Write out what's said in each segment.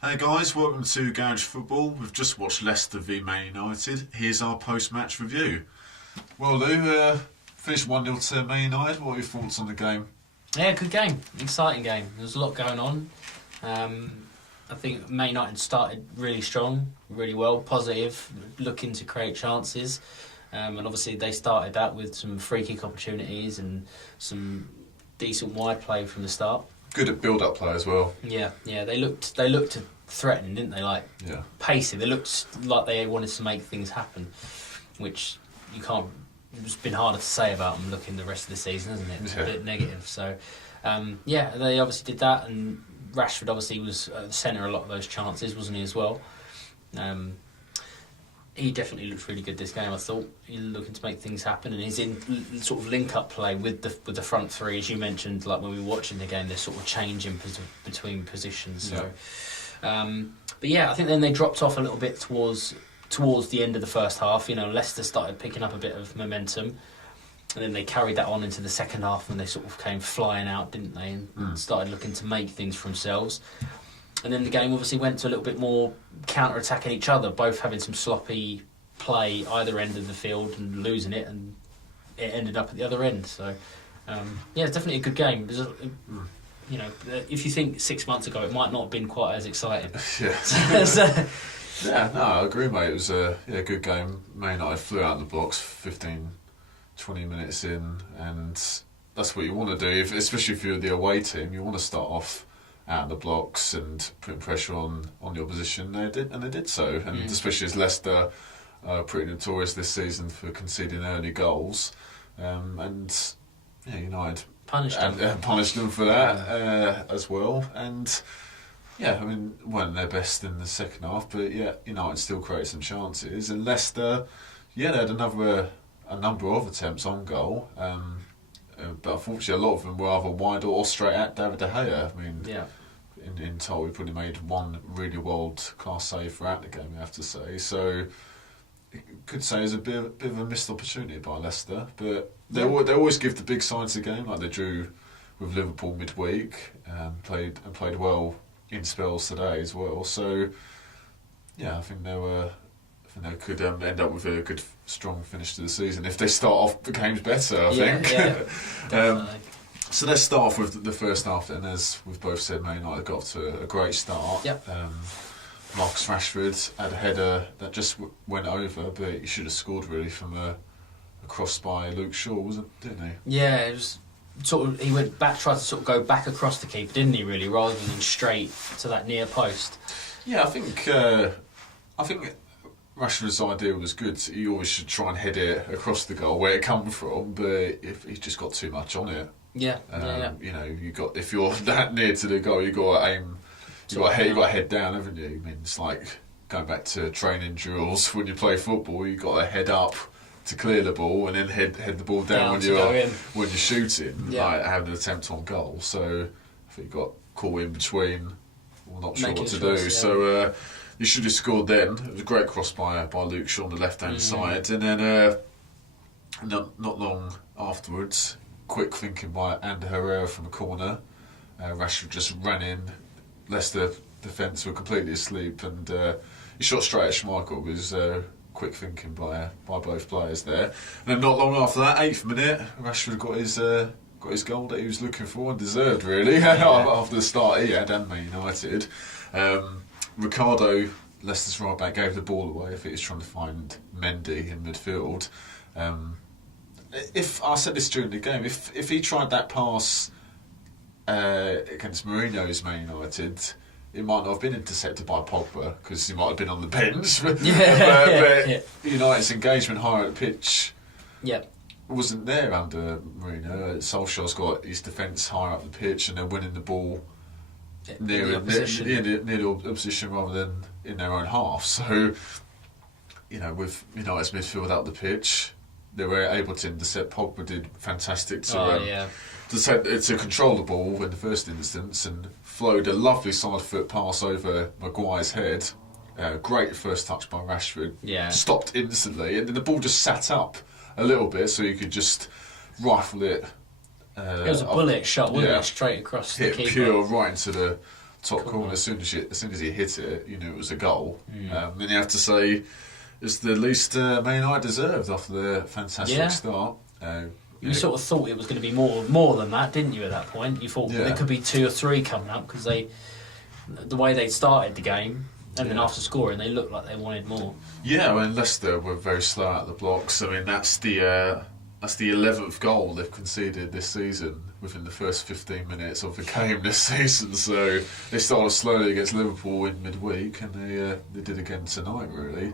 Hey guys, welcome to Garage Football. We've just watched Leicester v Man United. Here's our post-match review. Well, Lou, finished 1-0 to Man United. What are your thoughts on the game? Yeah, good game. Exciting game. There was a lot going on. I think Man United started really strong, really well, positive, looking to create chances. And obviously they started that with some free kick opportunities and some decent wide play from the start. Good at build-up play as well. Yeah, they looked threatening, didn't they? Pacey. They looked like they wanted to make things happen, which you can't. It's been harder to say about them looking the rest of the season, hasn't it? It's a bit negative. So, they obviously did that, and Rashford obviously was at the centre of a lot of those chances, wasn't he as well? He definitely looked really good this game. I thought he's looking to make things happen, and he's in sort of link-up play with the front three, as you mentioned. Like when we were watching the game, they're sort of changing between positions. So, but yeah, I think then they dropped off a little bit towards the end of the first half. You know, Leicester started picking up a bit of momentum, and then they carried that on into the second half, and they sort of came flying out, didn't they? And started looking to make things for themselves. And then the game obviously went to a little bit more counter-attacking each other, both having some sloppy play either end of the field and losing it, and it ended up at the other end. So, it's definitely a good game. If you think 6 months ago, it might not have been quite as exciting. Yeah, no, I agree, mate. It was a good game. Man United flew out of the blocks 15, 20 minutes in, and that's what you want to do, especially if you're the away team. You want to start off out of the blocks and putting pressure on the opposition. They did so, and especially as Leicester pretty notorious this season for conceding early goals, United punished them for that as well. And weren't their best in the second half, but United still created some chances. And Leicester, they had a number of attempts on goal. But unfortunately, a lot of them were either wide or straight at David De Gea. In total, we probably made one really world-class save throughout the game, I have to say. So, you could say it's a bit of a missed opportunity by Leicester. But they always give the big sides a game, like they drew with Liverpool midweek, played well in spells today as well. So, I think they could end up with a good, strong finish to the season if they start off the games better, I think. Definitely. So let's start off with the first half, and as we've both said, Man United got off to a great start. Yep. Marcus Rashford had a header that just went over, but he should have scored really from a cross by Luke Shaw, didn't he? Yeah, it was sort of, he went back, tried to sort of go back across the keeper, didn't he? Really, rather than straight to that near post. Yeah, I think Rashford's idea was good. He always should try and head it across the goal where it come from, but if he just got too much on it. Yeah. If you're that near to the goal, you got to aim. You got to head down, haven't you? I mean, it's like going back to training drills when you play football. You got to head up to clear the ball, and then head the ball down when you're shooting, like having an attempt on goal. So I think you got caught in between. We're not sure what to do. Yeah. So you should have scored then. It was a great cross by Luke Shaw on the left hand side, and then not long afterwards, quick thinking by Ander Herrera from a corner. Rashford just ran in. Leicester defence were completely asleep, and he shot straight at Schmeichel. It was quick thinking by both players there. And then not long after that, 8th minute, Rashford got his goal that he was looking for and deserved, really, after the start he had, and Man United. Ricardo, Leicester's right back, gave the ball away. I think he was trying to find Mendy in midfield. If I said this during the game, if he tried that pass against Mourinho's Man United, it might not have been intercepted by Pogba because he might have been on the bench. But United's engagement higher at the pitch wasn't there under Mourinho. Solskjaer's got his defence higher up the pitch, and they're winning the ball near the opposition rather than in their own half. So, with United's midfield up the pitch, they were able to intercept. Pogba did fantastic to control the ball in the first instance, and flowed a lovely side foot pass over Maguire's head. Great first touch by Rashford. Yeah. Stopped instantly, and then the ball just sat up a little bit, so you could just rifle it. It was a bullet shot, wasn't it? Straight across the keeper. Pure right into top corner. As soon as he hit it, you knew it was a goal. Then you have to say it's the least Man United deserved after their fantastic start. You sort of thought it was going to be more than that, didn't you? At that point, you thought there could be 2 or 3 coming up because the way they started the game, and then after scoring, they looked like they wanted more. Yeah, I mean Leicester were very slow out of the blocks. I mean that's the 11th goal they've conceded this season within the first 15 minutes of the game this season. So they started slowly against Liverpool in midweek, and they did again tonight. Really,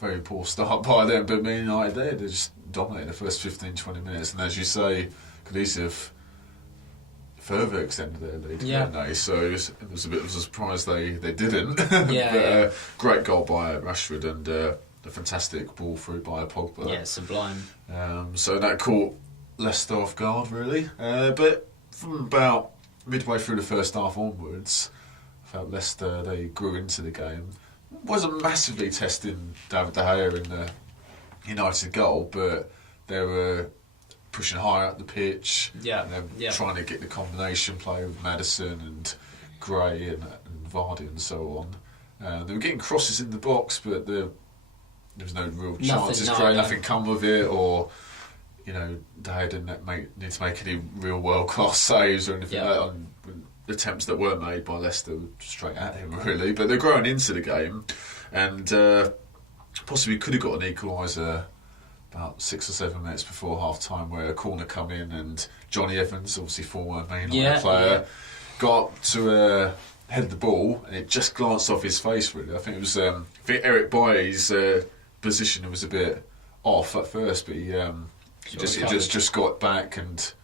very poor start by them. But Man United they just dominated the first 15-20 minutes, and as you say, could easily have further extended their lead, didn't they? So it was a bit of a surprise they didn't. Great goal by Rashford and a fantastic ball through by Pogba. Yeah, sublime. So that caught Leicester off guard, really. But from about midway through the first half onwards, I felt Leicester, they grew into the game. Wasn't massively testing David De Gea in the United goal, but they were pushing higher up the pitch. Yeah, and they're trying to get the combination play with Maddison and Gray and Vardy and so on. They were getting crosses in the box, but there was no real chances. Nothing come of it, or De Gea didn't need to make any real world-class saves or anything like that. On attempts that were made by Leicester were straight at him, really. But they're growing into the game, and possibly could have got an equaliser about 6 or 7 minutes before half time, where a corner come in and Johnny Evans, obviously former Man United player, got to head the ball and it just glanced off his face, really. I think it was Eric Bailly's position was a bit off at first, but he just got back and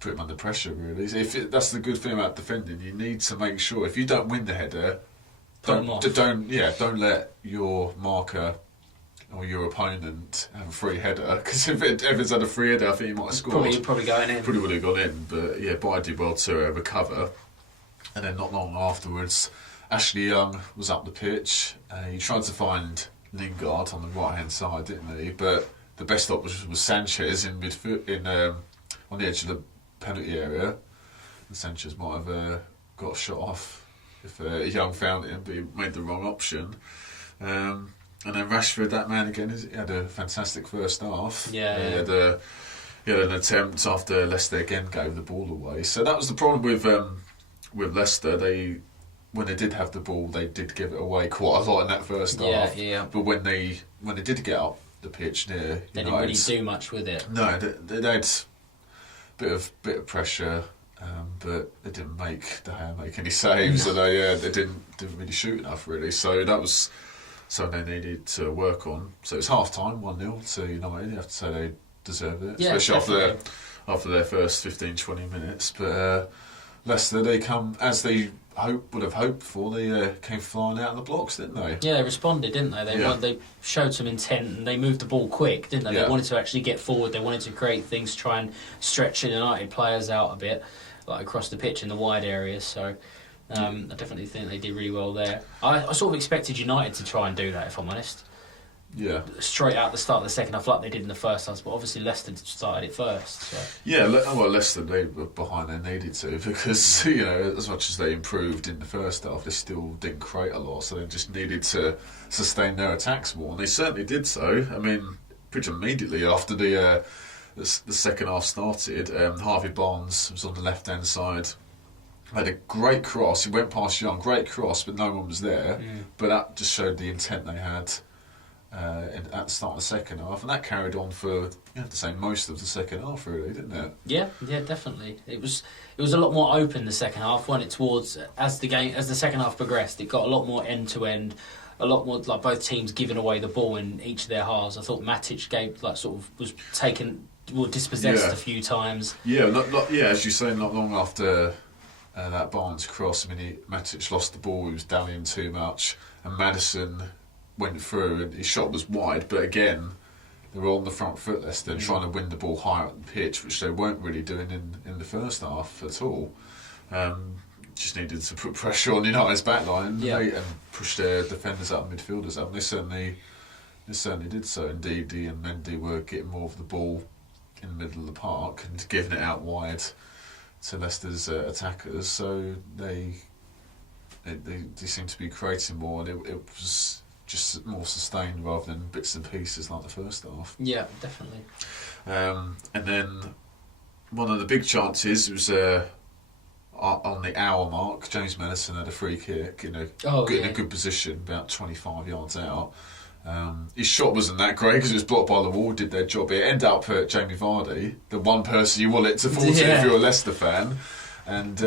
put him under pressure, really. That's the good thing about defending. You need to make sure if you don't win the header, don't let your marker or your opponent have a free header, because if Evans had a free header, I think he might have scored. Probably going in. Probably would have gone in, but Bailly did well to recover. And then not long afterwards, Ashley Young was up the pitch. He tried to find Lingard on the right hand side, didn't he? But the best option was Sanchez in midfield, on the edge of the penalty area. And Sanchez might have got a shot off if Young found him, but he made the wrong option. And then Rashford, that man again, he had a fantastic first half. He had an attempt after Leicester again gave the ball away. So that was the problem with Leicester. When they did have the ball, they did give it away quite a lot in that first half. But when they did get up the pitch near, they didn't really do much with it. No, they had a bit of pressure, but they didn't make any saves, and they didn't really shoot enough, really. So that was something they needed to work on. So it's half time, 1-0 to United. You have to say they deserved it, especially after their first 15-20 minutes. But Leicester, they come as they would have hoped for. They came flying out of the blocks, didn't they? Yeah, they responded, didn't they? They showed some intent and they moved the ball quick, didn't they? They wanted to actually get forward. They wanted to create things, try and stretch the United players out a bit, like across the pitch in the wide areas. So I definitely think they did really well there. I sort of expected United to try and do that, if I'm honest. Yeah. Straight out the start of the second half, like they did in the first half, but obviously Leicester started it first. So. Yeah, well, Leicester, they were behind they needed to, because as much as they improved in the first half, they still didn't create a lot, so they just needed to sustain their attacks more, and they certainly did so. I mean, pretty immediately after the second half started, Harvey Barnes was on the left hand side. Had a great cross. He went past Young, great cross, but no one was there. But that just showed the intent they had at the start of the second half, and that carried on for, you have to say, most of the second half, really, didn't it? Yeah, definitely. It was a lot more open the second half. When it towards as the second half progressed, it got a lot more end to end, a lot more like both teams giving away the ball in each of their halves. I thought Matic was dispossessed a few times. Yeah, as you say, not long after that Barnes cross, Matic lost the ball. He was dallying too much, and Maddison went through and his shot was wide, but again they were on the front foot, Leicester, trying to win the ball higher up the pitch, which they weren't really doing in the first half at all. Just needed to put pressure on United's backline and push their defenders up and midfielders up, and they certainly did so. Indeed, and Mendy were getting more of the ball in the middle of the park and giving it out wide Leicester's attackers. So they seem to be creating more, and it was just more sustained rather than bits and pieces like the first half. Yeah, definitely. And then one of the big chances was on the hour mark. James Maddison had a free kick in a good position, about 25 yards out. His shot wasn't that great because it was blocked by the wall, did their job. It ended up at Jamie Vardy, the one person you want it to fall to if you're a Leicester fan. And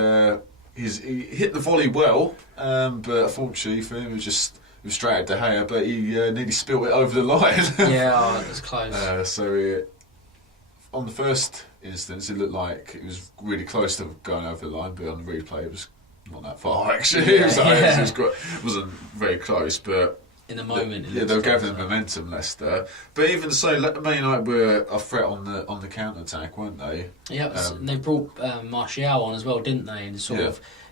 he hit the volley well, but unfortunately for him, it was straight at De Gea, but he nearly spilled it over the line. Yeah, it was close. On the first instance, it looked like it was really close to going over the line, but on the replay, it was not that far, actually. It wasn't very close, but in the moment, they were gathering momentum, Leicester. But even so, Man United were a threat on the counter attack, weren't they? Yeah, they brought Martial on as well, didn't they? And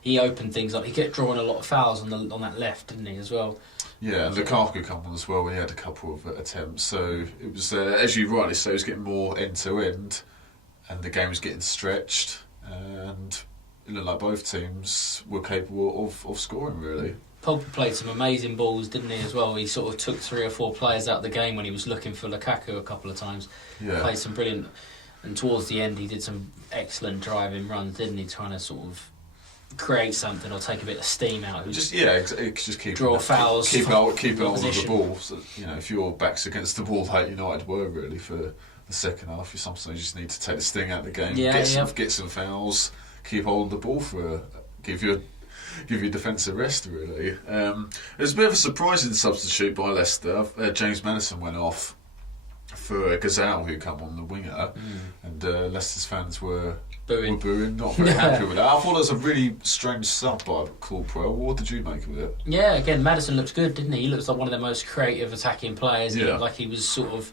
he opened things up. He kept drawing a lot of fouls on that left, didn't he, as well? Yeah, and Lukaku come on as well. He had a couple of attempts, so it was as you rightly say, it was getting more end to end, and the game was getting stretched, and it looked like both teams were capable of scoring, really. Pogba played some amazing balls, didn't he, as well? He sort of took 3 or 4 players out of the game when he was looking for Lukaku a couple of times. Yeah. Played some brilliant... And towards the end, he did some excellent driving runs, didn't he? Trying to sort of create something or take a bit of steam out. Just keep draw fouls. Keep on with the ball. So, if your back's against the wall, like United were really for the second half, you sometimes just need to take the sting out of the game. Get some fouls. Keep holding the ball give you defensive rest, really. It was a bit of a surprising substitute by Leicester. James Maddison went off for Gazal, who come on the winger, and Leicester's fans were booing, not very happy with that. I thought it was a really strange sub by Claude Puel. What did you make of it? Yeah, again, Maddison looked good, didn't he? He looks like one of the most creative attacking players. He looked like he was sort of,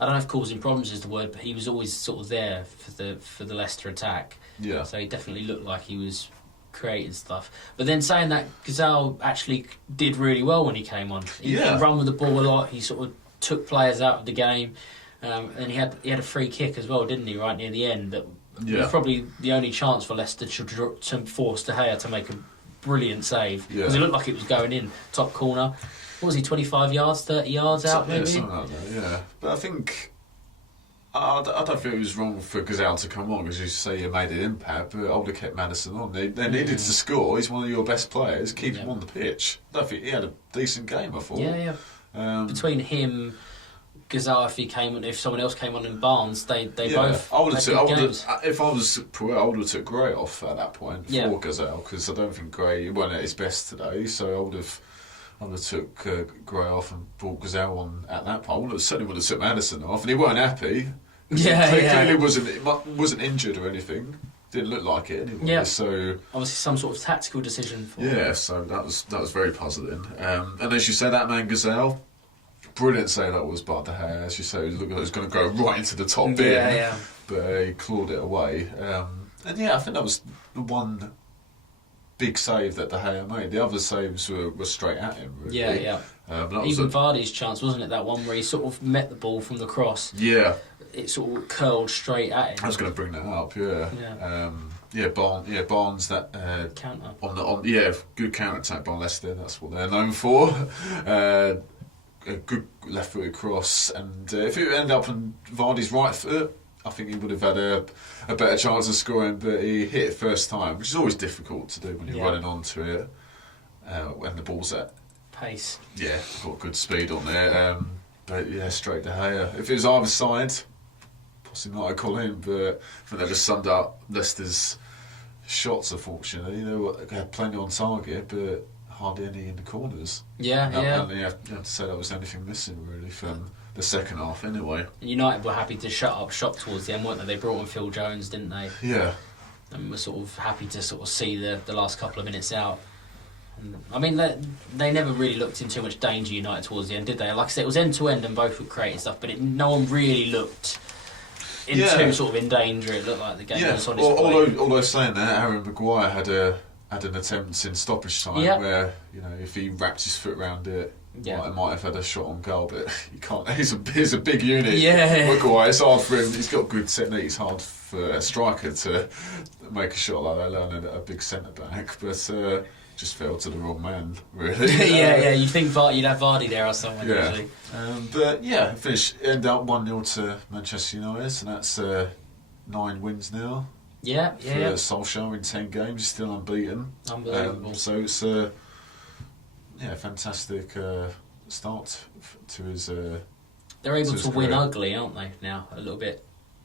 I don't know if causing problems is the word, but he was always sort of there for the Leicester attack. Yeah. So he definitely looked like he was creating stuff. But then saying that, Gazal actually did really well when he came on. He ran with the ball a lot. He sort of took players out of the game, and he had a free kick as well, didn't he? Right near the end, that was probably the only chance for Leicester to force De Gea to make a brilliant save, because it looked like it was going in top corner. What was he, 25 yards, 30 yards out, maybe? Something like that, yeah. But I think I don't think it was wrong for Gazal to come on, because you say he made an impact, but I would have kept Maddison on. They needed to score. He's one of your best players. Keep him on the pitch. I don't think he had a decent game, I thought. Between him, Gazal, if someone else came on in Barnes, they both. If I was Puel, I would have took Gray off at that point for Gazal, because I don't think Gray went at his best today. So I would have took Gray off and brought Gazal on at that point. I certainly would have took Maddison off, and he weren't happy. Clearly wasn't injured or anything. Didn't look like it anyway. Yeah. So obviously some sort of tactical decision. So that was very puzzling. And as you say, that man Gazal, brilliant save that was by De Gea. As you say, it looked like it was going to go right into the top bin, but he clawed it away. And I think that was the one big save that De Gea made. The other saves were straight at him, really. Even Vardy's chance, wasn't it, that one where he sort of met the ball from the cross? Yeah. It sort of curled straight at him. I was going to bring that up, Barnes, that counter. Good counter attack by Leicester. That's what they're known for. A good left-footed cross, and if it ended up on Vardy's right foot, I think he would have had a better chance of scoring. But he hit it first time, which is always difficult to do when you're running onto it when the ball's at pace. Yeah, got good speed on there. But straight to Gea. If it was either side, possibly not a call in, but I think they just summed up Leicester's shots, unfortunately. They had plenty on target, but hardly any in the corners. And you have to say that was the only thing missing, really, from the second half, anyway. United were happy to shut up shop towards the end, weren't they? They brought on Phil Jones, didn't they? Yeah. And were sort of happy to sort of see the last couple of minutes out. I mean, they never really looked in too much danger, United, towards the end, did they? Like I said, it was end-to-end and both were creating stuff, but no one really looked too sort of in danger. It looked like the game was on its way. Although saying that, Aaron Maguire had an attempt in stoppage time where, if he wrapped his foot around it, Yeah. He might have had a shot on goal, but you can't. He's a big unit. Yeah. Maguire, it's hard for him. He's got good technique. It's hard for a striker to make a shot like that, learning a big centre back. But just fell to the wrong man, really. yeah. You think you'd have Vardy there or someone usually. But yeah, end up 1-0 to Manchester United, and that's 9 wins now. Yeah. For Solskjaer in 10 games, he's still unbeaten. Unbelievable. So it's fantastic start to his. They're able to win career. ugly, aren't they? Now a little bit.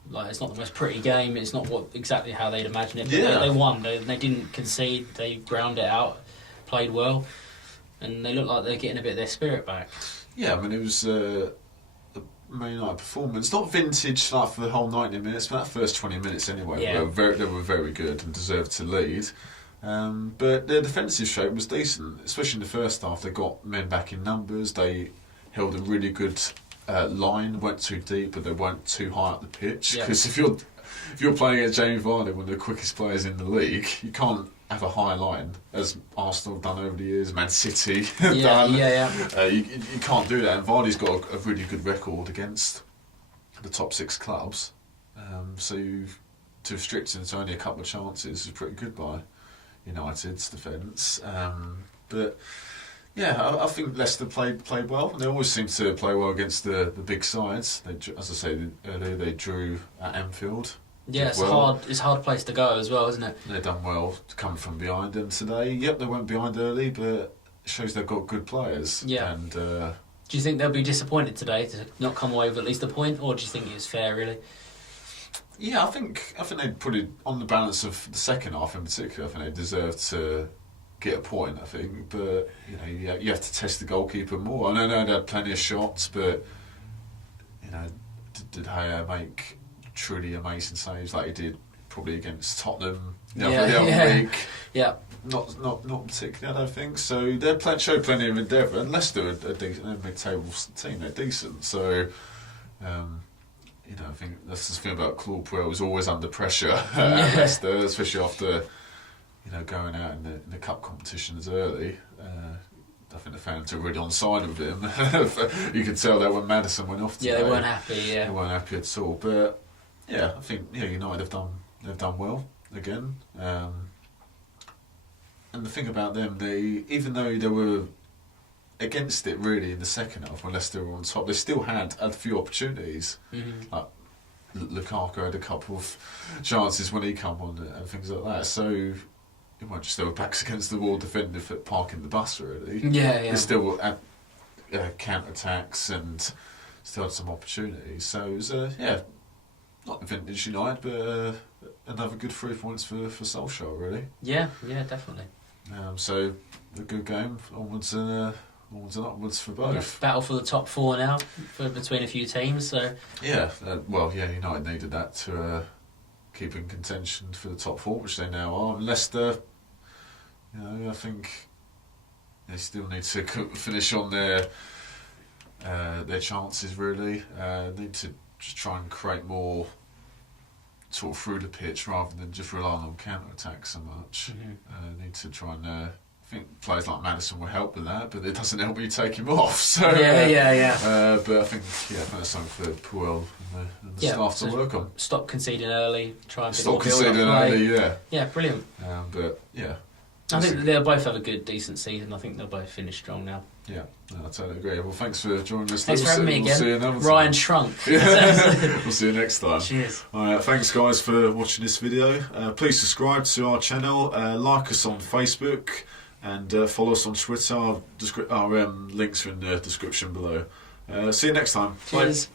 Like it's not the most pretty game. It's not exactly how they'd imagine it. But they won. They didn't concede. They ground it out, played well, and they look like they're getting a bit of their spirit back. Yeah, I mean it was a Man United performance, not vintage like for the whole 90 minutes, but that first 20 minutes anyway. Yeah. They were very good and deserved to lead. But their defensive shape was decent, especially in the first half. They got men back in numbers. They held a really good line, weren't too deep, but they weren't too high up the pitch. Because if you're playing against Jamie Vardy, one of the quickest players in the league, you can't have a high line as Arsenal have done over the years, Man City have done. You can't do that. And Vardy's got a really good record against the top 6 clubs. So to restrict him to only a couple of chances is pretty good by United's defence. But yeah, I think Leicester played well. They always seem to play well against the big sides. As I say earlier, they drew at Anfield. Yeah, it's a hard place to go as well, isn't it? They've done well to come from behind, and today, they went behind early, but it shows they've got good players. Yeah. And do you think they'll be disappointed today to not come away with at least a point, or do you think it's fair, really? yeah, I think they put it on the balance of the second half in particular. I think they deserve to get a point. I think, but you have to test the goalkeeper more. I know they had plenty of shots, but did Gea make truly amazing saves like he did probably against Tottenham the other week? Yeah. Not particularly, I don't think. So they showed plenty of endeavour, and Leicester are decent. They're a mid-table team. They're decent. So, I think that's the thing about Claude Puel is always under pressure at Leicester, especially after going out in the cup competitions early. I think the fans are really on side of him. You could tell that when Maddison went off today. Yeah, they weren't happy. Yeah, they weren't happy at all. But yeah, I think United have done well again. And the thing about them, even though they were against it really in the second half when Leicester were on top, they still had a few opportunities. Mm-hmm. Like Lukaku had a couple of chances when he come on and things like that. So it wasn't just they were backs against the wall defending for parking the bus really. Yeah. They still had counter attacks and still had some opportunities. So it was not vintage United, but another good 3 points for Solskjaer really. Yeah, definitely. So a good game, onwards and upwards for both. Battle for the top 4 now, between a few teams. So United needed that to keep in contention for the top 4, which they now are. And Leicester, I think they still need to finish on their chances. Really, need to just try and create more sort of through the pitch rather than just relying on counter attacks so much. Mm-hmm. Need to try and. I think players like Maddison will help with that, but it doesn't help when you take him off. So But I think that's something for Puel and the staff to work on. Stop conceding early. Try and stop conceding early. Yeah, brilliant. But yeah, I think they'll both have a good, decent season. I think they'll both finish strong now. Yeah, I totally agree. Well, thanks for joining us. Thanks for having me again. See you another Ryan time. Shrunk. We'll see you next time. Cheers. Alright, thanks guys for watching this video. Please subscribe to our channel, like us on Facebook, and follow us on Twitter. Our links are in the description below. See you next time. Cheers. Bye.